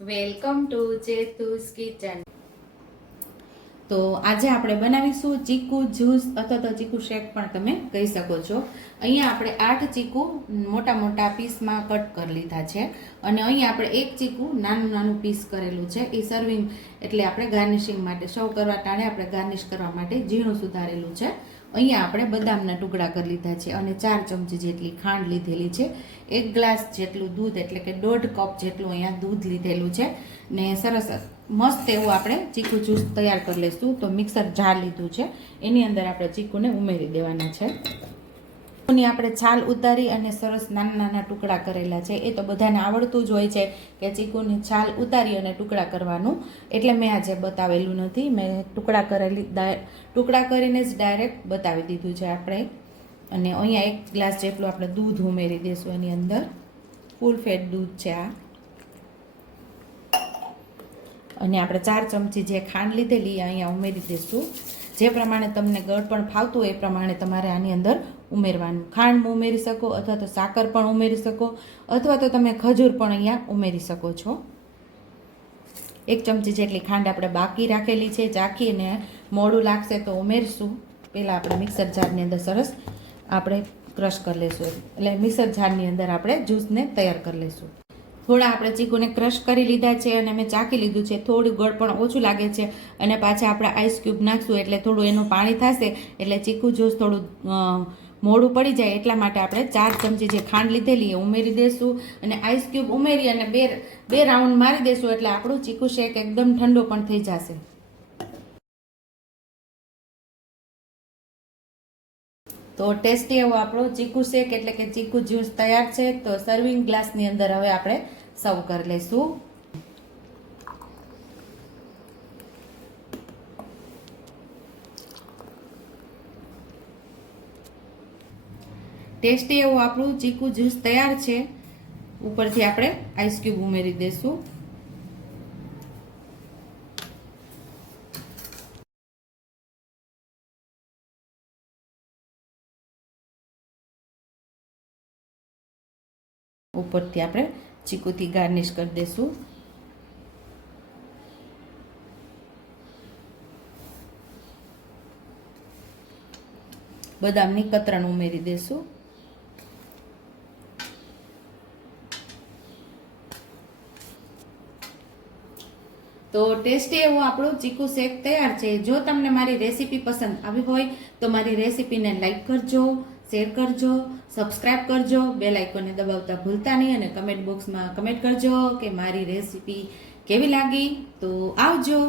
Welcome to ચેતુસ kitchen. તો આજે આપણે બનાવીશું ચીકુ જ્યુસ અથવા તો ચીકુ શેક પણ તમે કહી શકો છો। અહીંયા આપણે 8 ચીકુ મોટા મોટા પીસમાં કટ કરી લીધા છે અને અહીંયા આપણે એક ચીકુ નાનું નાનું પીસ કરેલું છે। એ સર્વિંગ એટલે આપણે ગાર્નિશિંગ માટે સર્વ કરવા ટાણે આપણે ગાર્નિશ કરવા માટે ઝીણું સુધારેલું છે। અહીંયા આપણે બદામના ટુકડા કરી લીધા છે અને 4 ચમચી જેટલી ખાંડ લીધેલી છે। 1 ગ્લાસ જેટલું દૂધ એટલે કે 1.5 કપ જેટલું અહીંયા દૂધ લીધેલું છે ને સરસ મસ્ત એવું આપણે ચીકુ જ્યુસ તૈયાર કરી લઈશું। તો મિક્સર જાર લીધું છે, એની અંદર આપણે ચીકુને ઉમેરી દેવાના છે। ચીકુની આપણે છાલ ઉતારી અને સરસ નાના નાના ટુકડા કરેલા છે। એ તો બધાને આવડતું જ હોય છે કે ચીકુની છાલ ઉતારી અને ટુકડા કરવાનું, એટલે મેં આજે બતાવેલું નથી। મેં ટુકડા કરીને જ ડાયરેક્ટ બતાવી દીધું છે આપણે। અને અહીંયા 1 ગ્લાસ જેટલું આપણે દૂધ ઉમેરી દઈશું એની અંદર। ફૂલ ફેટ દૂધ છે આ। અને આપણે 4 ચમચી જે ખાંડ લીધેલી અહીંયા ઉમેરી દઈશું। જે પ્રમાણે તમને ગળપણ ફાવતું હોય એ પ્રમાણે તમારે આની અંદર ઉમેરવાનું। ખાંડ ઉમેરી શકો અથવા તો સાકર પણ ઉમેરી શકો અથવા તો તમે ખજૂર પણ અહીંયા ઉમેરી શકો છો। 1 ચમચી જેટલી ખાંડ આપણે બાકી રાખેલી છે, ચાખીને મોડું લાગશે તો ઉમેરશું। પહેલાં આપણે મિક્સર જારની અંદર સરસ આપણે ક્રશ કરી લઈશું, એટલે મિક્સર જારની અંદર આપણે જ્યુસને તૈયાર કરી લઈશું। થોડા આપણે ચીકુને ક્રશ કરી લીધા છે અને મેં ચાખી લીધું છે। થોડું ગળ પણ ઓછું લાગે છે અને પાછા આપણે આઈસ ક્યુબ નાખશું એટલે થોડું એનું પાણી થશે, એટલે ચીકુ જ્યુસ થોડું મોડું પડી જાય એટલા માટે આપણે 4 ચમચી જે ખાંડ લીધેલી એ ઉમેરી દઈશું અને આઈસ ક્યુબ ઉમેરી અને બે રાઉન્ડ મારી દઈશું એટલે આપણું ચીકુ શેક એકદમ ઠંડો પણ થઈ જશે। તો ટેસ્ટી એવો આપણો ચીકુ શેક એટલે કે ચીકુ જ્યુસ તૈયાર છે। તો સર્વિંગ ગ્લાસની અંદર હવે આપણે સર્વ કરી લઈશું। ટેસ્ટી એવું આપણું ચીકુ જ્યુસ તૈયાર છે। ઉપરથી આપણે આઈસ ક્યુબ ઉમેરી દઈશું। ઉપરથી આપણે ચીકુથી ગાર્નિશ કરી દઈશું। બદામની કતરણ ઉમેરી દઈશું। તો ટેસ્ટી એવું આપણું ચીકુ શેક તૈયાર છે। જો તમને મારી રેસીપી પસંદ આવી હોય તો મારી રેસીપીને લાઈક કરજો, શેર કરજો, સબસ્ક્રાઈબ કરજો, બેલ આઇકોનને દબાવતા ભૂલતા નહીં અને કમેન્ટ બોક્સમાં કમેન્ટ કરજો કે મારી રેસીપી કેવી લાગી। તો આવજો।